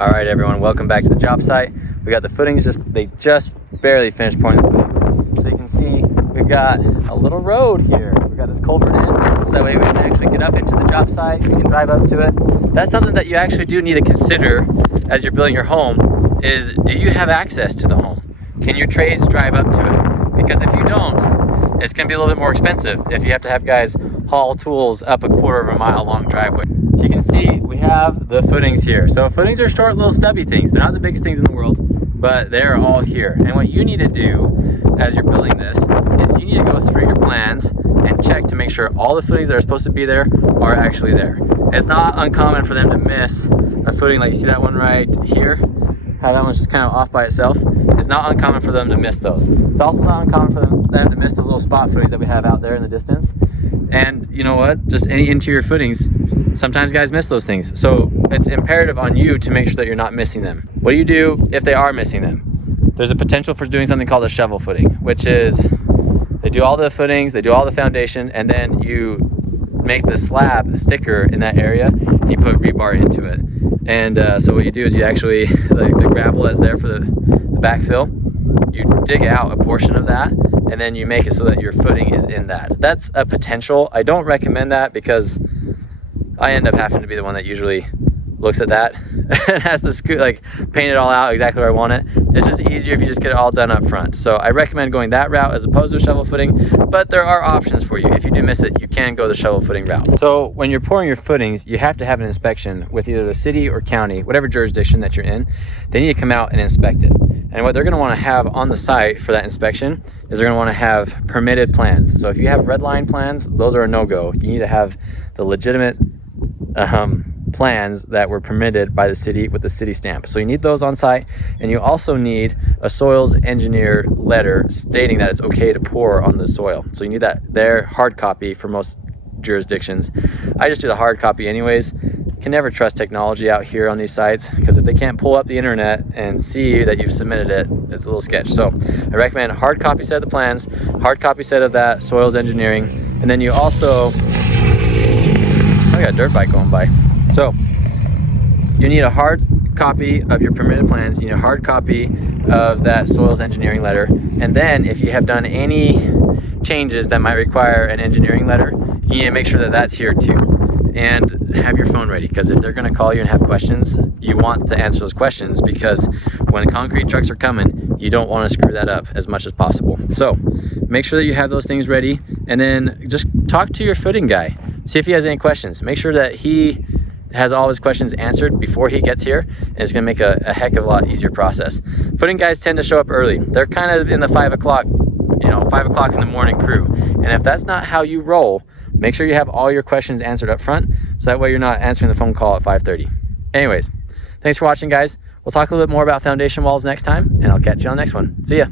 All right, everyone, welcome back to the job site. We got the footings, they just barely finished pouring the footings. So you can see we've got a little road here. We've got this culvert in, so that way we can actually get up into the job site, we can drive up to it. That's something that you actually do need to consider as you're building your home, is do you have access to the home? Can your trades drive up to it? Because if you don't, it's gonna be a little bit more expensive if you have to have guys haul tools up a quarter of a mile long driveway. You can see we have the footings here. So footings are short little stubby things. They're not the biggest things in the world, but they're all here. And what you need to do as you're building this is you need to go through your plans and check to make sure all the footings that are supposed to be there are actually there. It's not uncommon for them to miss a footing, like you see that one right here, how that one's just kind of off by itself. It's not uncommon for them to miss those. It's also not uncommon for them to miss those little spot footings that we have out there in the distance. And you know what, just any interior footings, sometimes guys miss those things. So it's imperative on you to make sure that you're not missing them. What do you do if they are missing them? There's a potential for doing something called a shovel footing, which is they do all the footings, they do all the foundation, and then you make the slab thicker in that area and you put rebar into it. And so what you do is you actually, the gravel that's there for the backfill, you dig out a portion of that and then you make it so that your footing is in that. That's a potential. I don't recommend that because I end up having to be the one that usually looks at that and has to paint it all out exactly where I want it. It's just easier if you just get it all done up front. So I recommend going that route as opposed to a shovel footing, but there are options for you. If you do miss it, you can go the shovel footing route. So when you're pouring your footings, you have to have an inspection with either the city or county, whatever jurisdiction that you're in. They need to come out and inspect it. And what they're going to want to have on the site for that inspection is they're going to want to have permitted plans. So if you have red line plans, those are a no-go. You need to have the legitimate plans that were permitted by the city with the city stamp. So you need those on site, and you also need a soils engineer letter stating that it's okay to pour on the soil. So you need that there, hard copy for most jurisdictions. I just do the hard copy anyways. Can never trust technology out here on these sites, because if they can't pull up the internet and see that you've submitted it, it's a little sketch. So I recommend a hard copy set of the plans, hard copy set of that soils engineering, and then you also, I got a dirt bike going by. So you need a hard copy of your permitted plans, you need a hard copy of that soils engineering letter, and then if you have done any changes that might require an engineering letter, you need to make sure that that's here too. And have your phone ready, because if they're going to call you and have questions, you want to answer those questions, because when concrete trucks are coming, you don't want to screw that up as much as possible. So make sure that you have those things ready, and then just talk to your footing guy. See if he has any questions. Make sure that he has all his questions answered before he gets here, and it's going to make a heck of a lot easier process. Footing guys tend to show up early. They're kind of in the 5 o'clock, 5 o'clock in the morning crew. And if that's not how you roll, make sure you have all your questions answered up front, so that way you're not answering the phone call at 5:30. Anyways, thanks for watching, guys. We'll talk a little bit more about foundation walls next time, and I'll catch you on the next one. See ya.